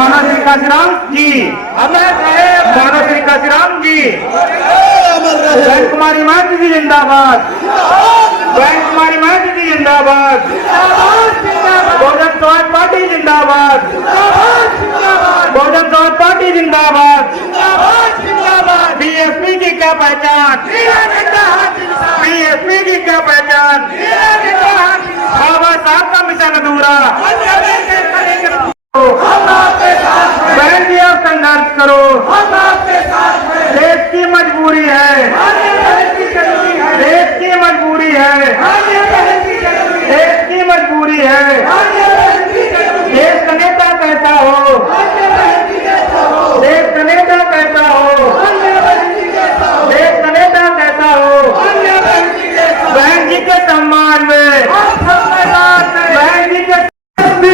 माना श्री काशीराम जी, माना श्री काशीराम जी। बहन कुमारी महंत जी जिंदाबाद, बहन कुमारी महंत जी जिंदाबाद, बहुजन समाज पार्टी जिंदाबाद, बहुजन समाज पार्टी जिंदाबाद। बीएसपी की क्या पहचान, बीएसपी की क्या पहचान, बाबा साहब का मिशन अधूरा। बहन जी अब संघर्ष करो, देश की मजबूरी है, देश की मजबूरी है, देश की मजबूरी है। देश का नेता कैसा हो, देश का नेता कैसा हो, देश का नेता कैसा हो। बहन जी के सम्मान में, बहन जी के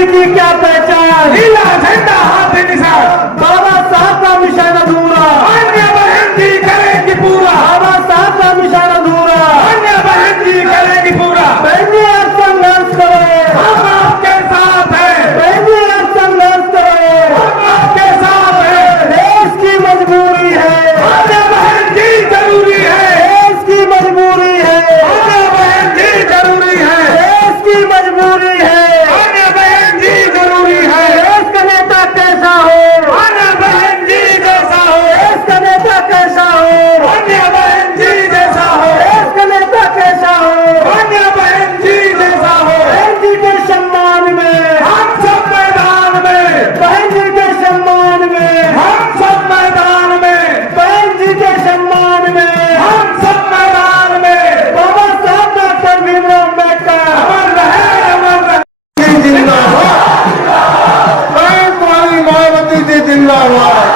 की क्या पहचान, नीला झंडा हाथ निशान, बाबा साहब का मिशन अधूरा, अन्य बहन जी करेंगे पूरा, बाबा साहब का मिशन अधूरा, अन्य बहन जी करेंगे पूरा। बहन जी आप संघर्ष करो, हम आपके साथ हैं, बहन जी आप संघर्ष करो, हम आपके साथ हैं। देश की मजबूरी है, अन्य बहन जी जरूरी है, देश की मजबूरी है, अन्य बहन जी जरूरी है, देश की मजबूरी है, अन्य बहन जी जरूरी है। देश का नेता कैसा हो, अन्य बहन जी जैसा हो, देश का नेता कैसा हो, अन्य बहन जी जैसा हो, देश का नेता कैसा हो, अन्य बहन जी जैसा हो। बहन जी के सम्मान में हम सब मैदान में, बहन जी के सम्मान में हम सब मैदान में, बहन जी के सम्मान में हम सब मैदान में। बाबा साहब डॉक्टर भीमराव अम्बेडकर अमर रहे, अमर रहे। जिंदाबाद, बहन कुमारी मायावती जी जिंदाबाद,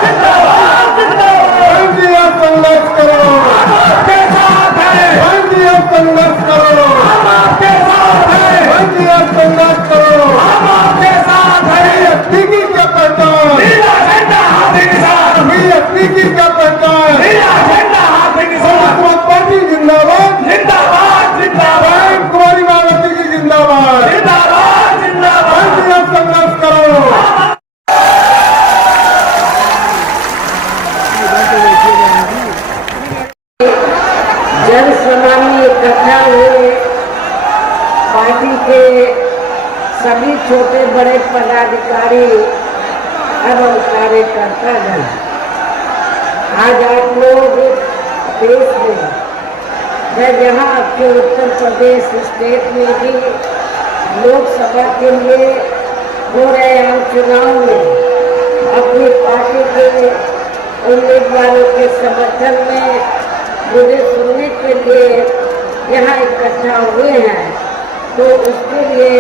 बहन जी आप संघर्ष करो, आपके साथ है, बहन जी आप संघर्ष करो, हम आपके साथ है, बहन जी आप संघर्ष करो, हम आपके साथ है। बीएसपी की क्या पहचान, नीला झंडा हाथ निशान, बीएसपी की क्या पहचान, नीला झंडा हाथ निशान। समाज पार्टी जिंदाबाद, जिंदाबाद जिंदाबाद, बहन कुमारी मायावती जी जिंदाबाद, जिंदाबाद जिंदाबाद, बहन जी आप संघर्ष करो। जन सामान्य इकट्ठा हुए, पार्टी के सभी छोटे बड़े पदाधिकारी एवं कार्यकर्ता गण, आज आप लोग देश में है, जहाँ आपके उत्तर प्रदेश स्टेट में भी लोकसभा के लिए हो रहे आम चुनाव में अपनी पार्टी के उम्मीदवारों के समर्थन में मुझे सुनने के लिए यहाँ इकट्ठा हुए हैं, तो उसके लिए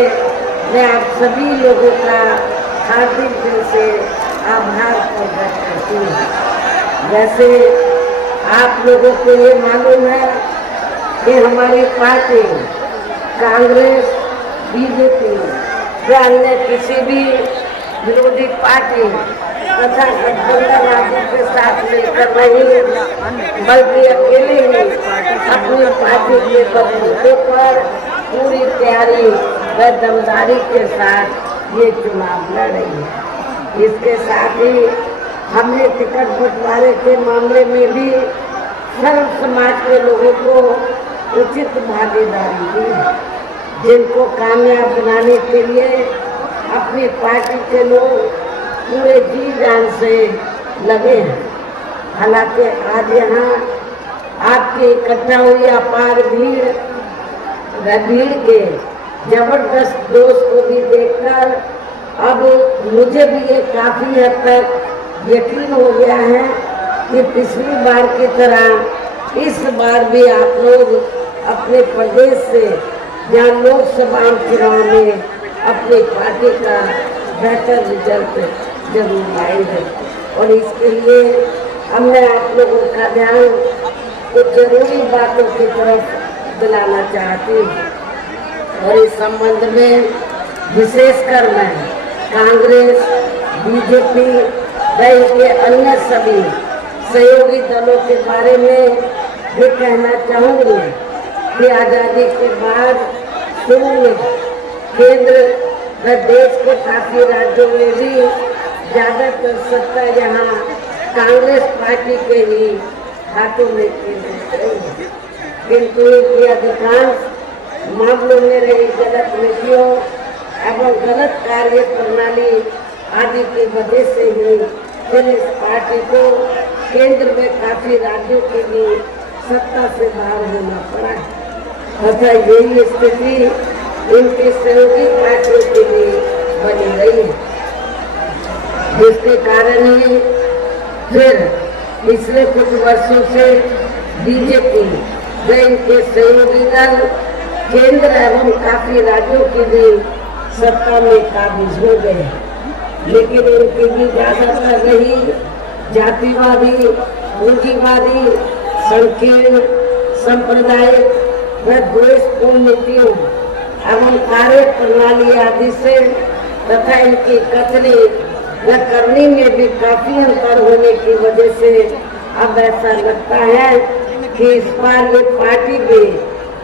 मैं आप सभी लोगों का हार्दिक दिल से आभार प्रकट करती हूँ। वैसे आप लोगों को ये मालूम है कि हमारी पार्टी कांग्रेस, बीजेपी या अन्य किसी भी विरोधी पार्टी तथा गठबंधन राज्यों के साथ मिलकर नहीं, बल्कि अकेले ही अपनी पार्टी के बलबूते पर पूरी तैयारी व दमदारी के साथ ये चुनाव लड़ रही है। इसके साथ ही हमने टिकट बंटवारे के मामले में भी सर्व समाज के लोगों को उचित भागीदारी दी, जिनको कामयाब बनाने के लिए अपनी पार्टी के लोग पूरे जी जान से लगे हैं। हालांकि आज यहाँ आपके इकट्ठा हुई अपार भीड़ के जबरदस्त दोस्त को भी देखकर अब मुझे भी ये काफी हद तक यकीन हो गया है कि पिछली बार की तरह इस बार भी आप लोग अपने प्रदेश से जहाँ लोकसभा चुनाव में अपनी पार्टी का बेहतर रिजल्ट जरूर लाएंगे। और इसके लिए अब मैं आप लोगों का ध्यान कुछ जरूरी बातों की तरफ दिलाना चाहती हूँ। और इस संबंध में विशेषकर मैं कांग्रेस, बीजेपी व इसके अन्य सभी सहयोगी दलों के बारे में भी कहना चाहूँगी कि आज़ादी के बाद शुरू में केंद्र व देश के काफी राज्यों में भी ज्यादातर सत्ता यहाँ कांग्रेस पार्टी के ही हाथों में केंद्रित रही है, किंतु इनकी अधिकांश मामलों में रही गलत नीतियों एवं गलत कार्य प्रणाली आदि की वजह से ही फिर इस पार्टी को केंद्र में काफी राज्यों के लिए सत्ता से बाहर होना पड़ा है तथा यही स्थिति इनकी सहयोगी पार्टियों के लिए बनी रही है, जिसके कारण ही फिर पिछले कुछ वर्षों से बीजेपी व इनके सहयोगी दल केंद्र एवं काफी राज्यों की भी सत्ता में काबिज हो गए, लेकिन इनकी भी ज्यादातर रही जातिवादी, पूंजीवादी, संकीर्ण, सांप्रदायिक व द्वेषपूर्ण नीतियों एवं कार्य प्रणाली आदि से तथा इनकी कथनी व करनी में भी काफी अंतर होने की वजह से अब ऐसा लगता है कि इस बार ये पार्टी भी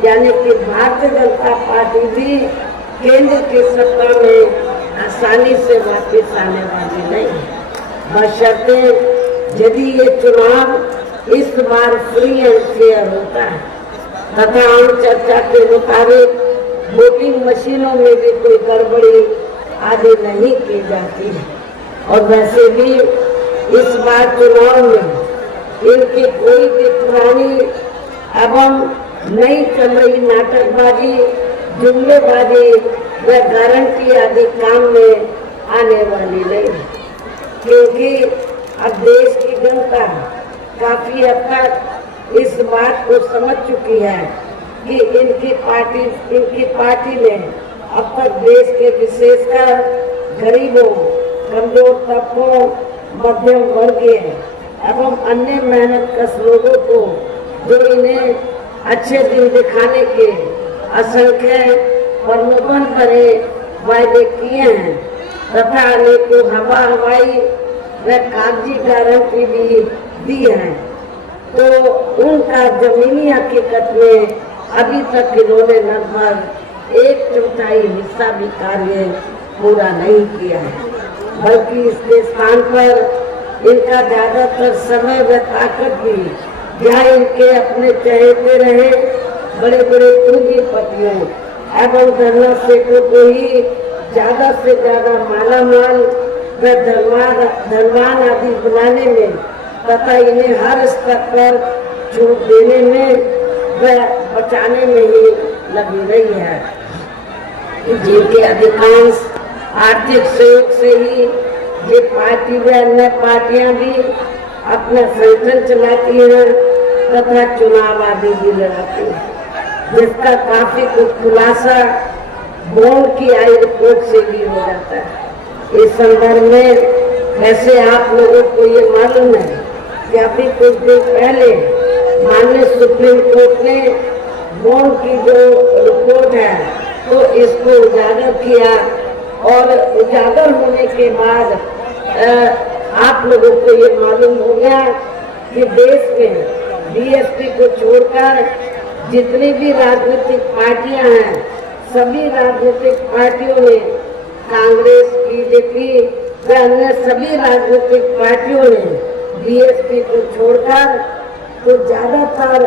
यानी कि भारतीय जनता पार्टी भी केंद्र की सत्ता में आसानी से वापस आने वाली नहीं है, बशर्ते यदि ये चुनाव इस बार फ्री एंड फेयर होता है तथा आम चर्चा के मुताबिक वोटिंग मशीनों में भी कोई गड़बड़ी आदि नहीं की जाती है। और वैसे भी इस बार चुनाव में इनकी कोई भी पुरानी एवं नई चल रही नाटकबाजी, जुमलेबाजी व गारंटी आदि काम में आने वाली नहीं, क्योंकि अब देश की जनता काफी हद तक इस बात को समझ चुकी है कि इनकी पार्टी ने अब तक देश के विशेषकर गरीबों, कमजोर तबकों, मध्यम वर्गीय एवं अन्य मेहनतकश लोगों को जो इन्हें अच्छे दिन दिखाने के असंख्य प्रलोभन भरे वायदे किए हैं तथा अनेकों हवाई व कागजी गारंटी भी दी है, तो उनका जमीनी हकीकत में अभी तक इन्होंने लगभग 1/4 हिस्सा भी कार्य पूरा नहीं किया है, बल्कि इसके स्थान पर इनका ज्यादातर समय व ताकत भी या इनके अपने चहेते रहे बड़े बड़े पूंजीपतियों एवं धरना सेठों को ही ज्यादा से ज्यादा मालामाल व धनवान आदि बनाने में तथा इन्हें हर स्तर पर छूट देने में व बचाने में ही लगी रही है, जिनके अधिकांश आर्थिक सहयोग से ही ये पार्टी व अन्य पार्टियां भी अपना संगठन चलाती हैं तथा चुनाव आदि भी लड़ाती हैं, जिसका काफी कुछ खुलासा बॉन्ड की आई रिपोर्ट से भी हो जाता है। इस संदर्भ में वैसे आप लोगों को ये मालूम है कि अभी कुछ दिन पहले माननीय सुप्रीम कोर्ट ने बॉन्ड की जो रिपोर्ट है तो इसको उजागर किया और उजागर होने के बाद आप लोगों को ये मालूम हो गया कि देश में बीएसपी को छोड़कर जितनी भी राजनीतिक पार्टियां हैं सभी राजनीतिक पार्टियों ने, कांग्रेस, बीजेपी व अन्य सभी राजनीतिक पार्टियों ने बीएसपी को छोड़कर तो ज्यादातर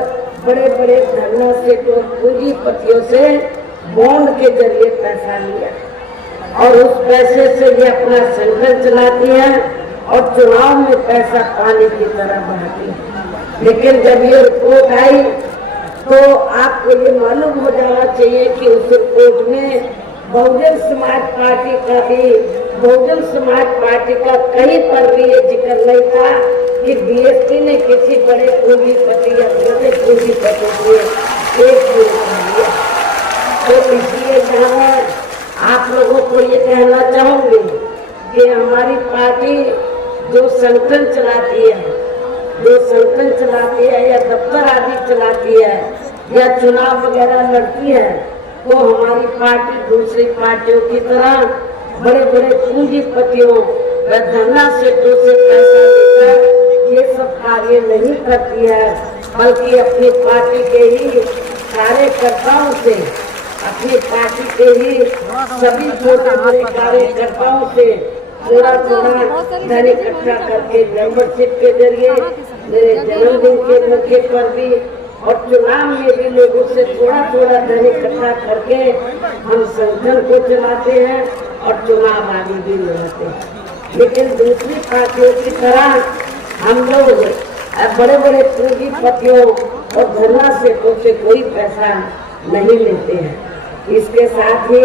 बड़े बड़े धरना सेठों, पूंजीपतियों से बॉन्ड के जरिए पैसा लिया और उस पैसे से ये अपना संगठन चलाती है और चुनाव में पैसा पानी की तरह बहाती है। लेकिन जब ये रिपोर्ट आई तो आपको ये मालूम हो जाना चाहिए कि उस रिपोर्ट में बहुजन समाज पार्टी का कहीं पर भी ये जिक्र नहीं था कि बीएसपी ने किसी बड़े पूंजीपति या छोटे पूंजीपति से एक लिया। तो इसलिए यहाँ आप लोगों को ये कहना चाहूंगी कि हमारी पार्टी जो संगठन चलाती है या दफ्तर आदि चलाती है या चुनाव वगैरह लड़ती है तो हमारी पार्टी दूसरी पार्टियों की तरह बड़े बड़े पूंजीपतियों व धरना सेठों से पैसा लेकर ये सब कार्य नहीं करती है, बल्कि अपनी पार्टी के ही कार्यकर्ताओं से, अपनी पार्टी के ही सभी छोटे बड़े कार्यकर्ताओं से थोड़ा थोड़ा धन इकट्ठा करके मेंबरशिप के जरिए मेरे जन्मदिन के मौके पर भी और चुनाव में भी लोगों से थोड़ा थोड़ा धन इकट्ठा करके हम संगठन को चलाते हैं और चुनाव आगे भी लड़ते हैं। लेकिन दूसरी पार्टियों की तरह हम लोग बड़े बड़े पूंजीपतियों और धनराशियों से कोई पैसा नहीं लेते हैं। इसके साथ ही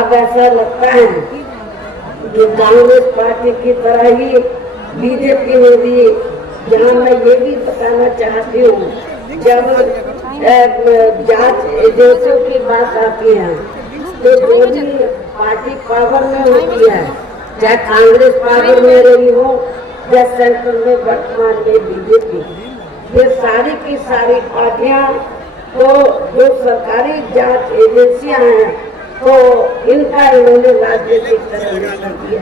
अब ऐसा लगता है कि कांग्रेस पार्टी की तरह ही बीजेपी ने भी, जहां मैं ये भी बताना चाहती हूँ, जब जांच एजेंसियों की बात आती है तो जो भी पार्टी पावर में होती है, चाहे कांग्रेस पावर में रही हो या सेंट्रल में वर्तमान में बीजेपी, ये सारी की सारी पार्टियां तो जो सरकारी जांच एजेंसियां हैं तो इनका इन्होंने राजनीतिकरण कर दिया।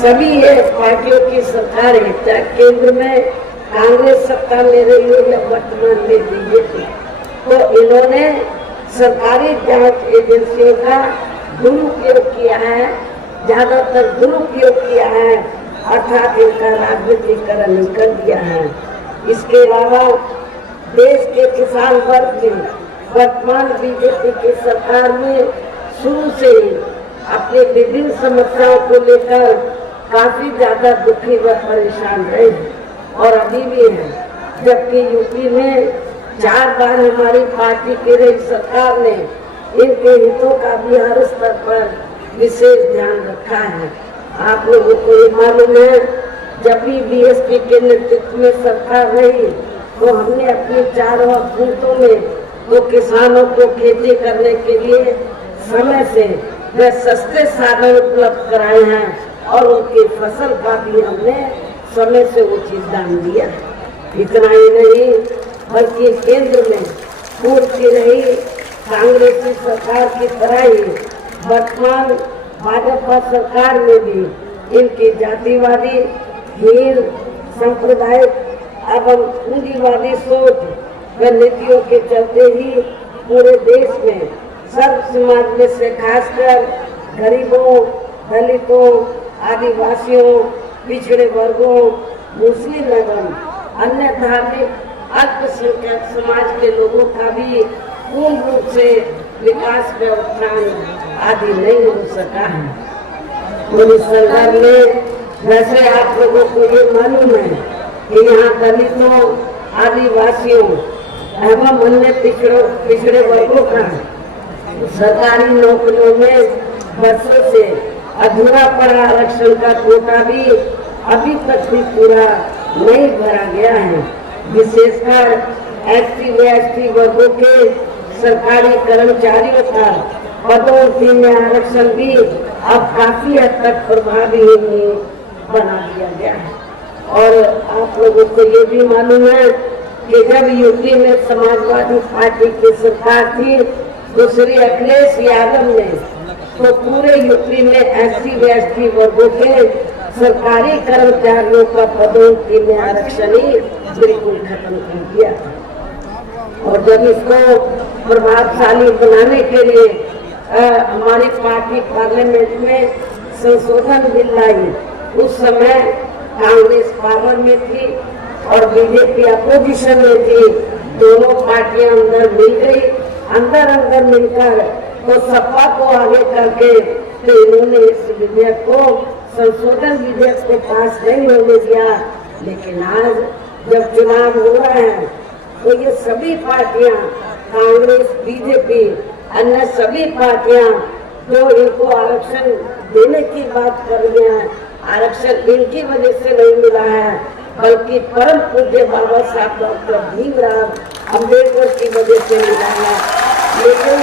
सभी ये पार्टियों की सरकार है, चाहे केंद्र में कांग्रेस सत्ता में रही हो या वर्तमान में बीजेपी, तो इन्होंने सरकारी जांच एजेंसियों का दुरुपयोग किया है, ज्यादातर दुरुपयोग किया है, अर्थात इनका राजनीतिकरण कर दिया है। इसके अलावा देश के किसान वर्ग के वर्तमान बीजेपी की सरकार में शुरू से ही अपनी विभिन्न समस्याओं को लेकर काफी ज्यादा दुखी व परेशान रहे और अभी भी है। जबकि यूपी में 4 बार हमारी पार्टी की रही सरकार ने इनके हितों का भी हर स्तर पर विशेष ध्यान रखा है। आप लोगों को ये मालूम है, जब भी बीएसपी के नेतृत्व में सरकार रही तो हमने अपने चारों बूथों में तो किसानों को खेती करने के लिए समय से वे सस्ते साधन उपलब्ध कराए हैं और उनकी फसल का भी हमने समय से उचित दाम दिया। इतना ही नहीं बल्कि केंद्र में पूर्व की रही कांग्रेसी सरकार की तरह ही वर्तमान भाजपा सरकार में भी इनकी जातिवादी, हीन, सांप्रदायिक एवं पूंजीवादी सोच व नीतियों के चलते ही पूरे देश में सर्व समाज में से खासकर गरीबों, दलितों, आदिवासियों, पिछड़े वर्गों, मुस्लिम एवं अन्य धार्मिक अल्पसंख्यक समाज के लोगों का भी पूर्ण रूप से विकास व उत्थान आदि नहीं हो सका है। तो इस संदर्भ में वैसे आप लोगों को ये मालूम है कि यहाँ दलितों, आदिवासियों एवं अन्य पिछड़े वर्गों का सरकारी नौकरियों में वर्षों से अधूरा पड़ा आरक्षण का कोटा भी अभी तक भी पूरा नहीं भरा गया है। विशेषकर एसटी व एसटी वर्गों के सरकारी कर्मचारियों का पदोन्नति में आरक्षण भी अब काफी हद तक प्रभावी बना दिया गया है। और आप लोगों को ये भी मालूम है कि जब यूपी में समाजवादी पार्टी की सरकार थी तो श्री अखिलेश यादव ने तो पूरे यूपी में एससी व एसटी वर्गों के सरकारी कर्मचारियों का पदोन्नति में आरक्षण ही बिल्कुल खत्म कर दिया। और जब इसको प्रभावशाली बनाने के लिए हमारी पार्टी पार्लियामेंट में संशोधन बिल लाई, उस समय कांग्रेस पावर में थी और बीजेपी अपोजिशन में थी। दोनों पार्टियां अंदर मिल गई, अंदर मिलकर तो सपा को आगे करके तो इन्होंने इस विधेयक को, संशोधन विधेयक को पास नहीं होने दिया। लेकिन आज जब चुनाव हो रहे हैं तो ये सभी पार्टियां, कांग्रेस, बीजेपी, अन्य सभी पार्टियां जो इनको आरक्षण देने की बात कर रही हैं, आरक्षण इनकी वजह से नहीं मिला है बल्कि परम पूज्य बाबा साहब डॉक्टर भीमराव अम्बेडकर की वजह से मिला है। लेकिन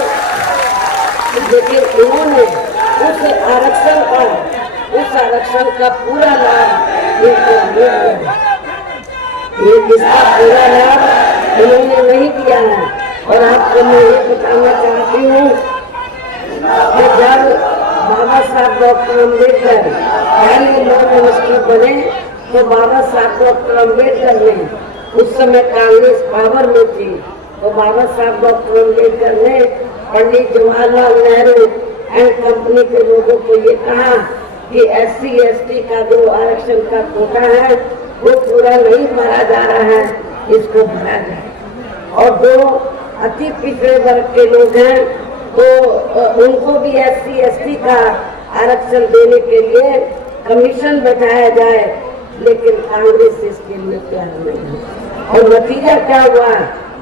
उन्होंने उस आरक्षण का पूरा लाभ इनको नहीं दिया। इसका पूरा लाभ उन्होंने नहीं दिया है। और आपको मैं ये बताना चाहती हूँ कि जब बाबा साहब डॉक्टर अम्बेडकर पहले लॉ मिनिस्टर बने तो बाबा साहब डॉक्टर अम्बेडकर ने, उस समय कांग्रेस पावर में थी, तो बाबा साहब डॉक्टर अम्बेडकर ने पंडित जवाहरलाल नेहरू एंड कंपनी के लोगों को ये कहा कि SC/ST का जो आरक्षण का कोटा है वो पूरा नहीं भरा जा रहा है, इसको भरा जाए। और जो अति पिछड़े वर्ग के लोग हैं तो उनको भी SC/ST का आरक्षण देने के लिए कमीशन बैठाया जाए, लेकिन कांग्रेस इसके लिए तैयार नहीं है। और नतीजा क्या हुआ,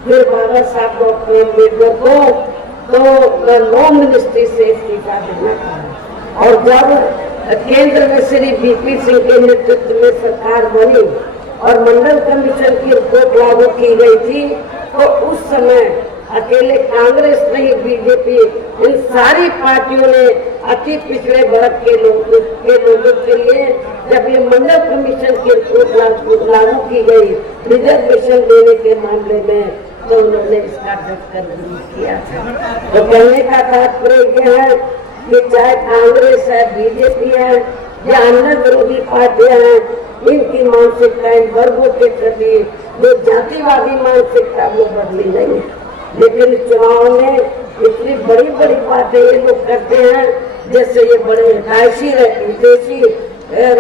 फिर बाबा साहब डॉक्टर अम्बेडकर को तो लॉ मिनिस्ट्री से इस्तीफा देना पड़ा। और जब केंद्र में श्री VP सिंह के नेतृत्व में सरकार बनी और मंडल कमीशन की रिपोर्ट लागू की गई थी, तो उस समय अकेले कांग्रेस नहीं, BJP, इन सारी पार्टियों ने अति पिछड़े वर्ग के लोगों के लिए जब ये मंडल कमीशन की रिपोर्ट लागू की गई रिजर्वेशन देने के मामले में, तो उन्होंने इसका डटकर विरोध किया था। तो कहने का तात्पर्य यह है कि चाहे कांग्रेस है, BJP है या अन्य विरोधी पार्टियां हैं, इनकी मानसिकता इन वर्गों के प्रति जो जातिवादी मानसिकता वो बदली नहीं है। लेकिन चुनाव में इतनी बड़ी बड़ी बातें ये लोग करते हैं, जैसे ये बड़े हितैषी रहे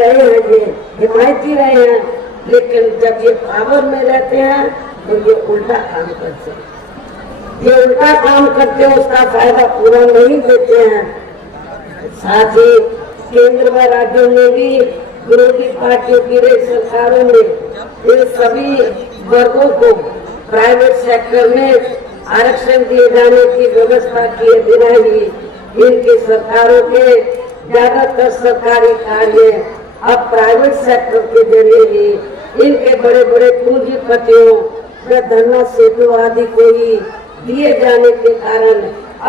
हैं, ये हिमायती रहे हैं, लेकिन जब ये पावर में रहते हैं तो ये उल्टा काम करते हैं। ये उल्टा काम करते हैं, उसका फायदा पूरा नहीं देते हैं। साथ ही केंद्र व राज्यों में भी विरोधी पार्टियों की रही सरकारों में इन सभी वर्गों को प्राइवेट सेक्टर में आरक्षण दिए जाने की व्यवस्था किए बिना ही इनकी सरकारों के ज्यादातर सरकारी कार्य अब प्राइवेट सेक्टर के जरिए ही इनके बड़े बड़े पूंजीपतियों या धन्ना सेतु आदि को ही दिए जाने के कारण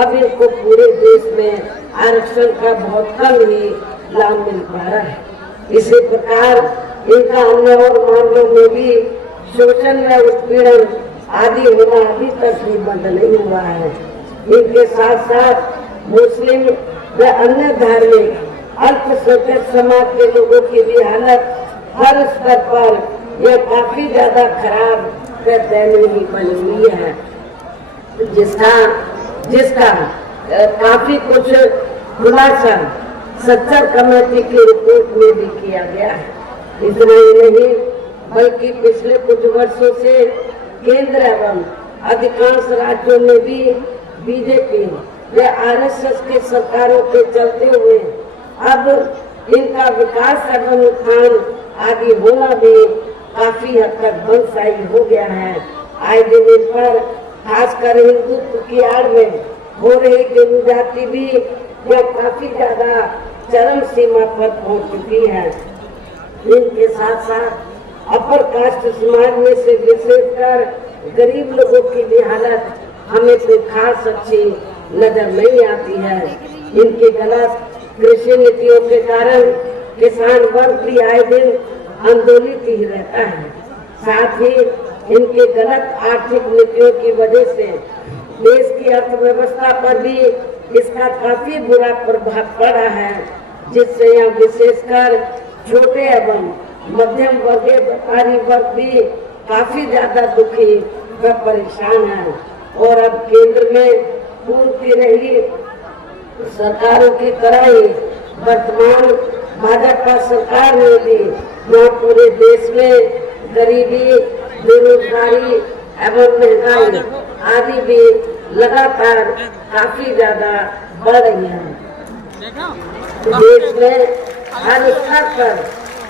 अब इनको पूरे देश में आरक्षण का बहुत कम ही लाभ मिल पा रहा है। इसी प्रकार इनका अन्य और मामलों में भी शोषण या उत्पीड़न आदि होना अभी तक भी बंद नहीं हुआ है। इनके साथ साथ मुस्लिम व अन्य धार्मिक अल्पसंख्यक समाज के लोगों की भी हालत हर स्तर पर यह काफी ज्यादा खराब व दयनीय बनी हुई है, जिसका काफी कुछ खुलासा सच्चर कमेटी की रिपोर्ट में भी किया गया है। इतना ही नहीं बल्कि पिछले कुछ वर्षों से केंद्र एवं अधिकांश राज्यों में भी BJP व RSS के सरकारों के चलते हुए अब इनका विकास एवं उत्थान आदि होना भी काफी हद तक बंदशाही हो गया है। आए दिन इन पर खासकर हिंदुत्व की आड़ में हो रही जनजाति भी यह काफी ज्यादा चरम सीमा पर पहुंच चुकी है। इनके साथ साथ अपर कास्ट समाज में से विशेषकर गरीब लोगों की भी हालत हमें कोई खास अच्छी नजर नहीं आती है। इनकी गलत कृषि नीतियों के कारण किसान वर्ग भी आए दिन आंदोलित ही रहता है। साथ ही इनके गलत आर्थिक नीतियों की वजह से देश की अर्थव्यवस्था पर भी इसका काफी बुरा प्रभाव पड़ा है, जिससे यहाँ विशेषकर छोटे एवं मध्यम वर्गीय व्यापारी वर्ग भी काफी ज्यादा दुखी व परेशान है। और अब केंद्र में पूर्व की रही सरकारों की तरह ही वर्तमान भाजपा सरकार ने भी यहाँ पूरे देश में गरीबी, बेरोजगारी एवं महंगाई आदि भी लगातार काफी ज्यादा बढ़ रही है। देश में हर स्तर पर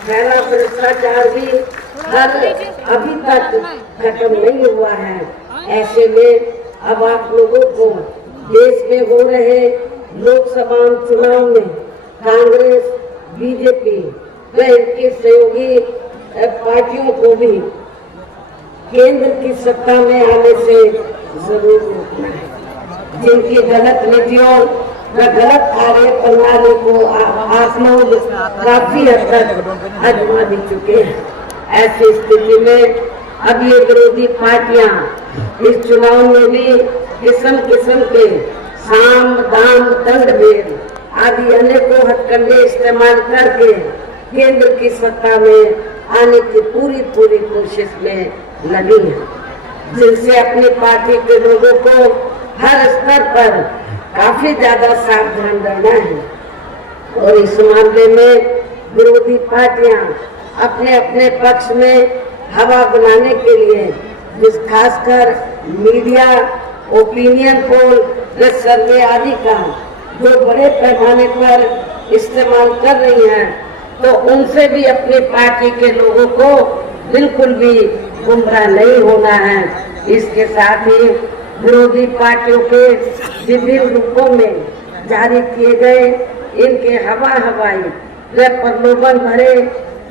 फैला भ्रष्टाचार भी अभी तक खत्म नहीं हुआ है। ऐसे में अब आप लोगों को देश में हो रहे लोकसभा चुनाव में कांग्रेस, BJP व इनकी सहयोगी पार्टियों को भी केंद्र की सत्ता में आने से जरूर रोकना है। जिनकी गलत नीतियों व गलत कार्य प्रणाली को आप लोग काफी हद तक आजमा भी चुके हैं। ऐसी स्थिति में अब ये विरोधी पार्टियां इस चुनाव में भी किस्म किस्म के साम, दाम, दंड भेद आदि अनेकों हथकंडे इस्तेमाल करके केंद्र की सत्ता में आने की पूरी कोशिश में लगी है, जिनसे अपनी पार्टी के लोगों को हर स्तर पर काफी ज्यादा सावधान रहना है। और इस मामले में विरोधी पार्टियां अपने अपने पक्ष में हवा बनाने के लिए खासकर मीडिया, ओपिनियन पोल या सर्वे आदि का जो बड़े पैमाने पर इस्तेमाल कर रही हैं, तो उनसे भी अपनी पार्टी के लोगों को बिल्कुल भी गुमराह नहीं होना है। इसके साथ ही विरोधी पार्टियों के विभिन्न रूपों में जारी किए गए इनके हवाई व प्रलोभन भरे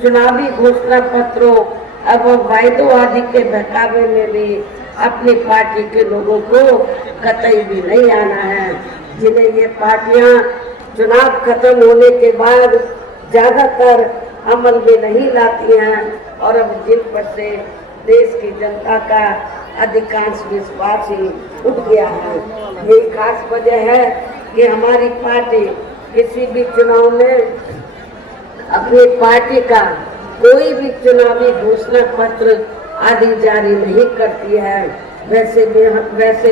चुनावी घोषणा पत्रों एवं वायदों आदि के बहकावे में भी अपनी पार्टी के लोगों को कतई भी नहीं आना है, जिन्हें ये पार्टियां चुनाव खत्म होने के बाद ज्यादातर अमल में नहीं लाती हैं और अब जिन पर से देश की जनता का अधिकांश विश्वास ही उठ गया है। यही खास वजह है कि हमारी पार्टी किसी भी चुनाव में अपनी पार्टी का कोई भी चुनावी घोषणा पत्र आदि जारी नहीं करती है। वैसे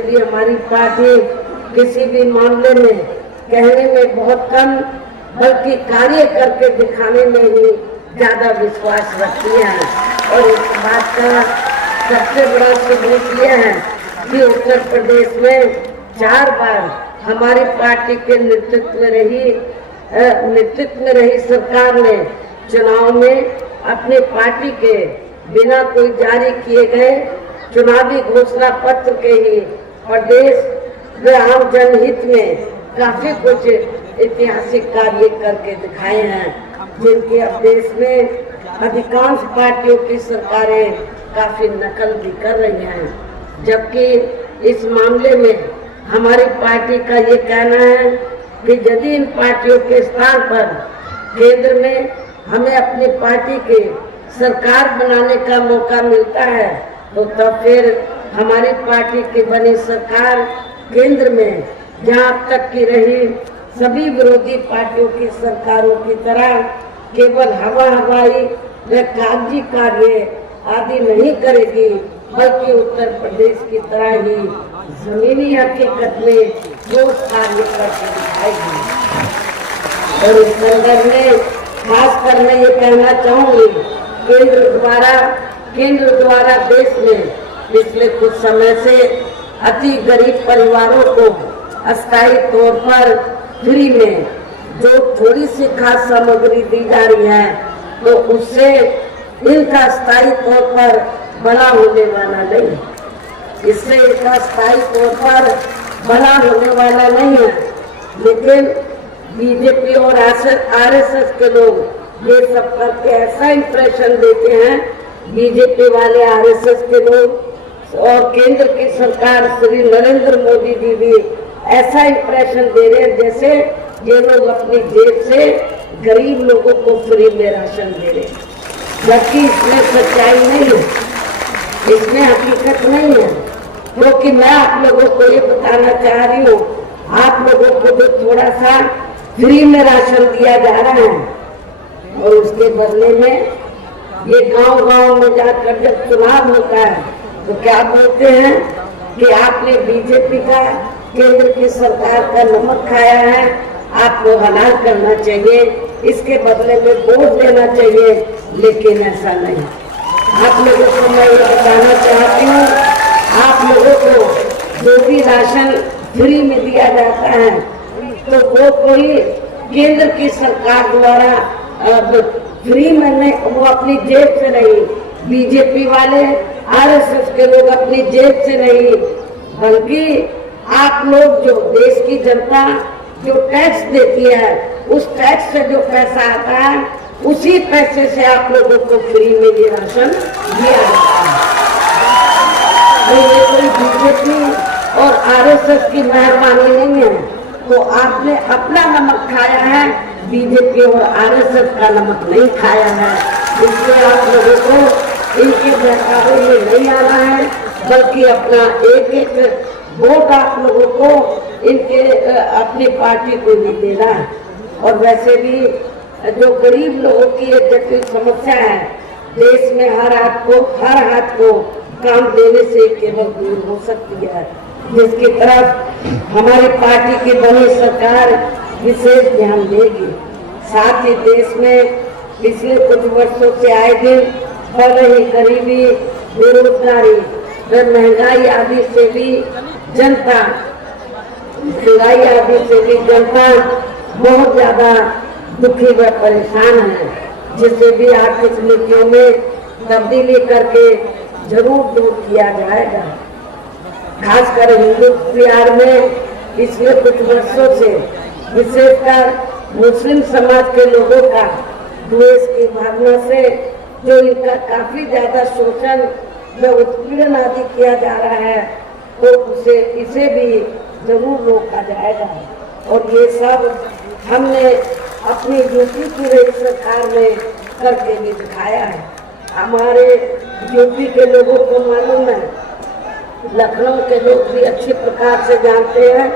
भी हमारी पार्टी किसी भी मामले में कहने में बहुत कम बल्कि कार्य करके दिखाने में ही ज्यादा विश्वास रखती है। और इस बात का सबसे बड़ा सबूत यह है कि उत्तर प्रदेश में 4 बार हमारी पार्टी के नेतृत्व में रही सरकार ने चुनाव में अपनी पार्टी के बिना कोई जारी किए गए चुनावी घोषणा पत्र के ही प्रदेश व आम जनहित में काफी कुछ ऐतिहासिक कार्य करके दिखाए हैं, जिनके अब देश में अधिकांश पार्टियों की सरकारें काफी नकल भी कर रही हैं। जबकि इस मामले में हमारी पार्टी का ये कहना है कि यदि इन पार्टियों के स्थान पर केंद्र में हमें अपनी पार्टी के सरकार बनाने का मौका मिलता है, तो तब फिर हमारी पार्टी की बनी सरकार केंद्र में जहाँ अब तक की रही सभी विरोधी पार्टियों की सरकारों की तरह केवल हवाई व कागजी कार्य आदि नहीं करेगी, बल्कि उत्तर प्रदेश की तरह ही जमीनी हकीकत में जो कार्य करके दिखाएगी। और इस संदर्भ में खासकर मैं ये कहना चाहूंगी, केंद्र द्वारा देश में पिछले कुछ समय से अति गरीब परिवारों को अस्थायी तौर पर फ्री में जो थोड़ी सी खाद्य सामग्री दी जा रही है, तो उससे इनका स्थायी तौर पर भला होने वाला नहीं। इससे इनका स्थायी तौर पर भला होने वाला नहीं है। लेकिन बीजेपी और आरएसएस के लोग ये सब करके ऐसा इंप्रेशन देते हैं, बीजेपी वाले, आरएसएस के लोग और केंद्र की सरकार श्री नरेंद्र मोदी जी भी ऐसा इंप्रेशन दे रहे हैं जैसे ये लोग अपनी जेब से गरीब लोगों को फ्री में राशन दे रहे हैं, जबकि इसमें सच्चाई नहीं है, इसमें हकीकत नहीं है। क्योंकि मैं आप लोगों को ये बताना चाह रही हूँ, आप लोगों को जो थोड़ा सा फ्री में राशन दिया जा रहा है और उसके बदले में ये गांव-गांव में जाकर जब चुनाव होता है तो क्या बोलते हैं कि आपने बीजेपी का, केंद्र की सरकार का नमक खाया है, आपको हलाल करना चाहिए, इसके बदले में वोट देना चाहिए। लेकिन ऐसा नहीं। आप लोगों को मैं ये बताना चाहती हूँ, आप लोगों को जो भी राशन फ्री में दिया जाता है तो वो कोई केंद्र की सरकार द्वारा फ्री में नहीं, वो अपनी जेब से नहीं, बीजेपी वाले, आरएसएस के लोग अपनी जेब से नहीं, बल्कि आप लोग जो देश की जनता जो टैक्स देती है, उस टैक्स से जो पैसा आता है, उसी पैसे से आप लोगों को फ्री में ये राशन दिया जाता है। तो ये कोई बीजेपी और आरएसएस की मेहरबानी नहीं है। तो आपने अपना नमक खाया है, बीजेपी और आरएसएस का नमक नहीं खाया है। इसलिए आप लोगों को इनके बहकावे में नहीं आना है, बल्कि अपना एक वोट आप लोगों को इनके अपनी पार्टी को भी देना है। और वैसे भी जो गरीब लोगों की एक जटिल समस्या है, देश में हर हाथ को काम देने से केवल दूर हो सकती है, जिसकी तरफ हमारी पार्टी की बनी सरकार विशेष ध्यान देगी। साथ ही देश में पिछले कुछ वर्षों से आए दिन बढ़ रही गरीबी, बेरोजगारी व महंगाई आदि से भी जनता बहुत ज्यादा दुखी व परेशान है, जिसे भी आर्थिक नीतियों में तब्दीली करके जरूर दूर किया जाएगा। खासकर हिंदू बिहार में पिछले कुछ वर्षों से विशेषकर मुस्लिम समाज के लोगों का द्वेष की भावना से जो इनका काफी ज्यादा शोषण व उत्पीड़न आदि किया जा रहा है, तो इसे भी जरूर रोका जाएगा। और ये सब हमने अपनी यूपी की रही सरकार में करके भी दिखाया है। हमारे यूपी के लोगों को मालूम है, लखनऊ के लोग भी अच्छी प्रकार से जानते हैं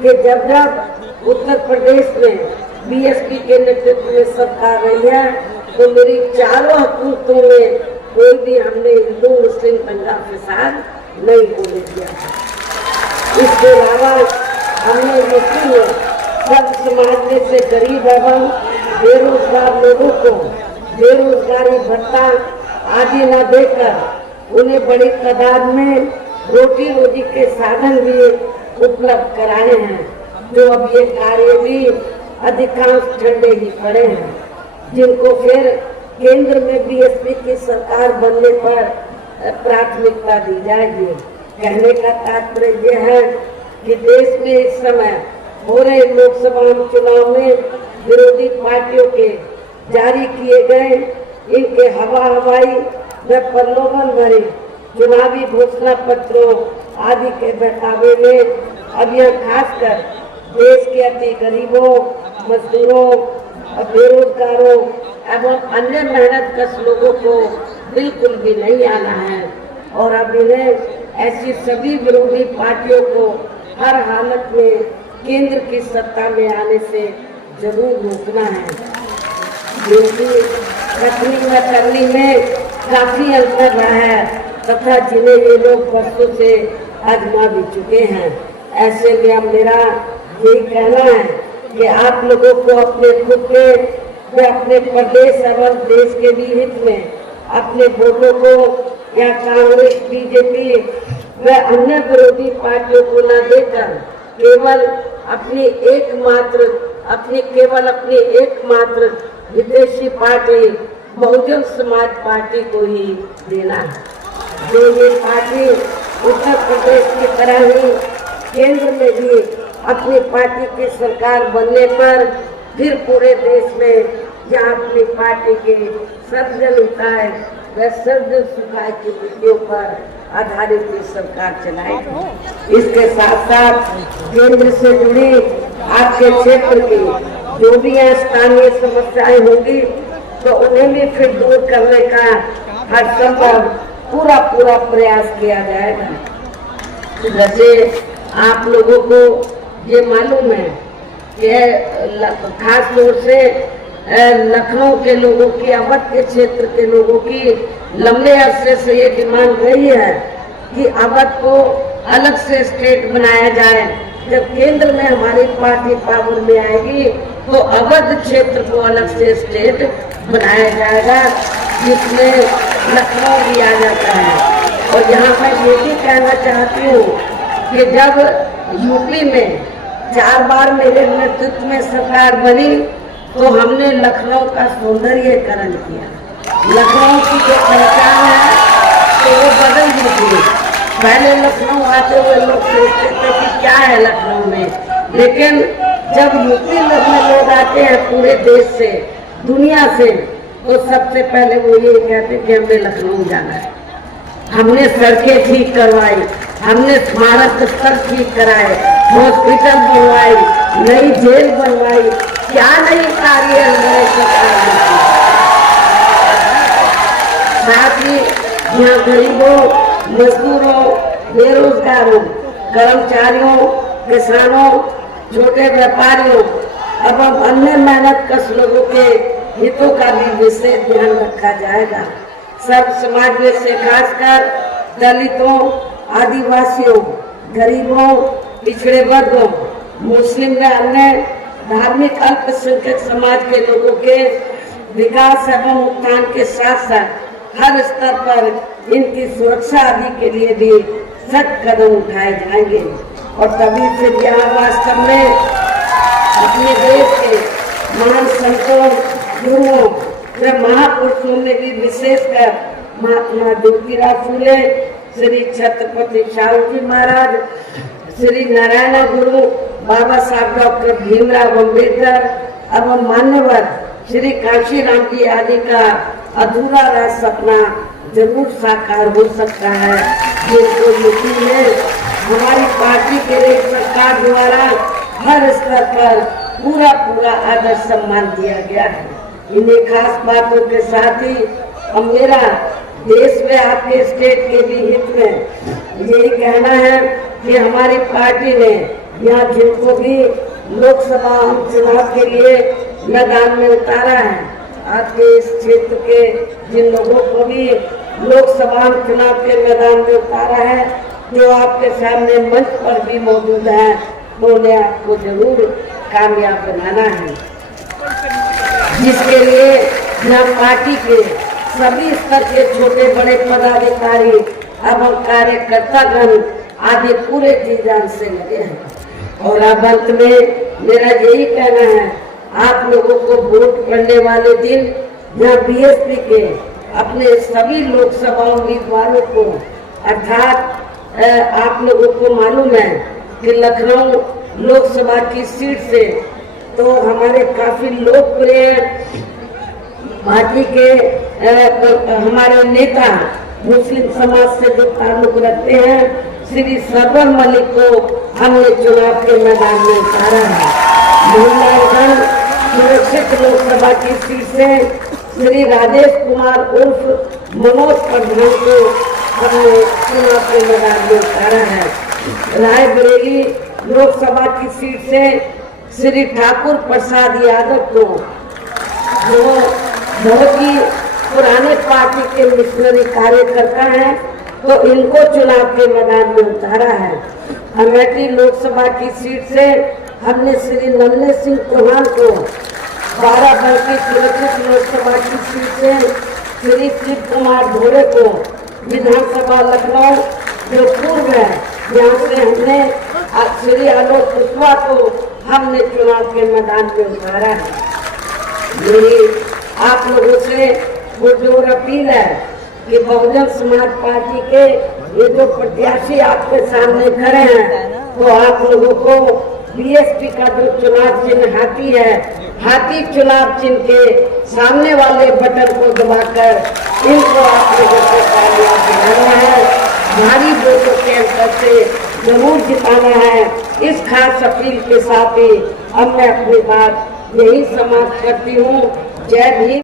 कि जब जब उत्तर प्रदेश में बीएसपी के नेतृत्व में सरकार रही है, तो मेरी चारों हुकूमतों में कोई भी हमने हिंदू मुस्लिम दंगा फसाद नहीं होने दिया है। इसके अलावा हमने यूपी में सब समाज में से गरीब एवं बेरोजगार लोगों को बेरोजगारी भत्ता आदि न देकर उन्हें बड़ी तादाद में रोटी रोजी के साधन भी उपलब्ध कराए हैं, जो अब ये कार्य भी अधिकांश ठंडे ही पड़े हैं, जिनको फिर केंद्र में बीएसपी की सरकार बनने पर प्राथमिकता दी जाएगी। कहने का तात्पर्य यह है कि देश में इस समय हो रहे लोकसभा चुनाव में विरोधी पार्टियों के जारी किए गए इनके हवाई व प्रलोभन भरे चुनावी घोषणा पत्रों आदि के बहकावे में अब यह खासकर देश के अति गरीबों, मजदूरों और बेरोजगारों एवं अन्य मेहनतकश लोगों को बिल्कुल भी नहीं आना है। और अब इन्हें ऐसी सभी विरोधी पार्टियों को हर हालत में केंद्र की सत्ता में आने से जरूर रोकना है, क्योंकि कथनी व करनी में काफी अंतर रहा है तथा जिन्हें ये लोग वर्षों से आजमा भी चुके हैं। ऐसे में अब मेरा यही कहना है कि आप लोगों को अपने खुद के व अपने प्रदेश एवं देश के भी हित में अपने वोटों को या कांग्रेस, बीजेपी व अन्य विरोधी पार्टियों को न देकर केवल अपनी एकमात्र विदेशी पार्टी बहुजन समाज पार्टी को ही देना है। जो ये पार्टी उत्तर प्रदेश की तरह ही केंद्र में भी अपनी पार्टी की सरकार बनने पर फिर पूरे देश में जहाँ अपनी पार्टी के सर्वजन हिताय व सर्वजन सुखाय की नीतियों पर आधारित ये सरकार चलाएगी। इसके साथ साथ केंद्र से जुड़ी आपके क्षेत्र की जो भी स्थानीय समस्याएं होंगी, तो उन्हें भी फिर दूर करने का हर संभव पूरा प्रयास किया जाएगा। जैसे आप लोगों को ये मालूम है कि खास तौर से लखनऊ के लोगों की, अवध के क्षेत्र के लोगों की लंबे अरसे से ये डिमांड रही है कि अवध को अलग से स्टेट बनाया जाए। जब केंद्र में हमारी पार्टी पावर में आएगी तो अवध क्षेत्र को अलग से स्टेट बनाया जाएगा, जिसमें लखनऊ भी आ जाता है। और यहाँ मैं ये भी कहना चाहती हूँ कि जब यूपी में 4 बार मेरे नेतृत्व में सरकार बनी, तो हमने लखनऊ का सौंदर्यीकरण किया। लखनऊ की जो पहचान है तो वो बदल दी थी। पहले लखनऊ आते हुए लोग सोचते थे कि क्या है लखनऊ में, लेकिन जब यूपी में लोग आते हैं पूरे देश से, दुनिया से, तो सबसे पहले वो ये कहते कि हमें लखनऊ जाना है। हमने सड़कें ठीक करवाई, हमने स्मारक स्थल ठीक कराए, हॉस्पिटल बनवाई, नई जेल बनवाई, क्या नई कार्य हमारे सरकार ने। साथ ही यहाँ गरीबों, मजदूरों, बेरोजगारों, कर्मचारियों, किसानों, छोटे व्यापारियों एवं अन्य मेहनतकश लोगों के हितों का भी विशेष ध्यान रखा जाएगा। सब समाज में से खासकर दलितों, आदिवासियों, गरीबों, पिछड़े वर्गों, मुस्लिम व अन्य धार्मिक अल्पसंख्यक समाज के लोगों के विकास एवं उत्थान के साथ साथ हर स्तर पर इनकी सुरक्षा आदि के लिए भी सख्त कदम उठाए जाएंगे। और तभी से यहाँ वास्तव में अपने देश के महान संतों, गुरुओं व महापुरुषों में भी विशेषकर महात्मा ज्योतिराव फूले, श्री छत्रपति शाहू महाराज, श्री नारायण गुरु, बाबा साहब डॉक्टर भीमराव अम्बेडकर एवं मान्यवर श्री काशीराम जी आदि का अधूरा रह सपना जरूर साकार हो सकता है, जिनको यकीन है हमारी पार्टी के लिए सरकार द्वारा हर स्तर पर पूरा आदर सम्मान दिया गया है। इन्हीं खास बातों के साथ ही अब मेरा देश में आपके स्टेट के भी हित में यही कहना है कि हमारी पार्टी ने यहाँ जिनको भी लोकसभा चुनाव के लिए मैदान में उतारा है, आपके इस क्षेत्र के जिन लोगों को भी लोकसभा चुनाव के मैदान में उतारा है, जो आपके सामने मंच पर भी मौजूद है, तो उन्हें आपको जरूर कामयाब बनाना है, जिसके लिए यहाँ पार्टी के सभी स्तर के छोटे बड़े पदाधिकारी एवं कार्यकर्तागण आदि पूरे जी जान से लगे हैं। और अब अंत में मेरा यही कहना है, आप लोगों को वोट करने वाले दिन यहाँ बीएसपी के अपने सभी लोकसभा उम्मीदवारों को, अर्थात आप लोगों को मालूम है कि लखनऊ लोकसभा की सीट से तो हमारे काफी लोकप्रिय पार्टी के हमारे नेता मुस्लिम समाज से जो ताल्लुक रखते हैं, श्री सरवर मलिक को हमने चुनाव के मैदान में उतारा है। महिलागण सुरक्षित लोकसभा की सीट से श्री राजेश कुमार उर्फ मनोज प्रधान को हमने चुनाव के मैदान में उतारा है। रायबरेली लोकसभा की सीट से श्री ठाकुर प्रसाद यादव को, जो बहुत ही पुराने पार्टी के मिशनरी कार्यकर्ता हैं, तो इनको चुनाव के मैदान में उतारा है। अमेठी लोकसभा की सीट से हमने श्री नन्हे सिंह चौहान को, बाराबंकी सुरक्षित लोकसभा की सीट से श्री शिव कुमार भोरे को, विधानसभा लखनऊ जो पूर्व है यहाँ से हमने श्री आलोक कुशवाहा को हमने चुनाव के मैदान में उतारा है। मेरी आप लोगों से वो जो अपील है कि बहुजन समाज पार्टी के ये जो प्रत्याशी आपके सामने खड़े हैं, तो आप लोगों को बीएसपी का जो चुनाव चिन्ह हाथी है, हाथी चुनाव चिन्ह के सामने वाले बटन को दबाकर इनको आप लोगों को कामयाब बनाना है, भारी वोटों के अंतर से जरूर जिताना है। इस खास अपील के साथ ही अब मैं अपनी बात यही समाप्त करती हूँ। जय भीम।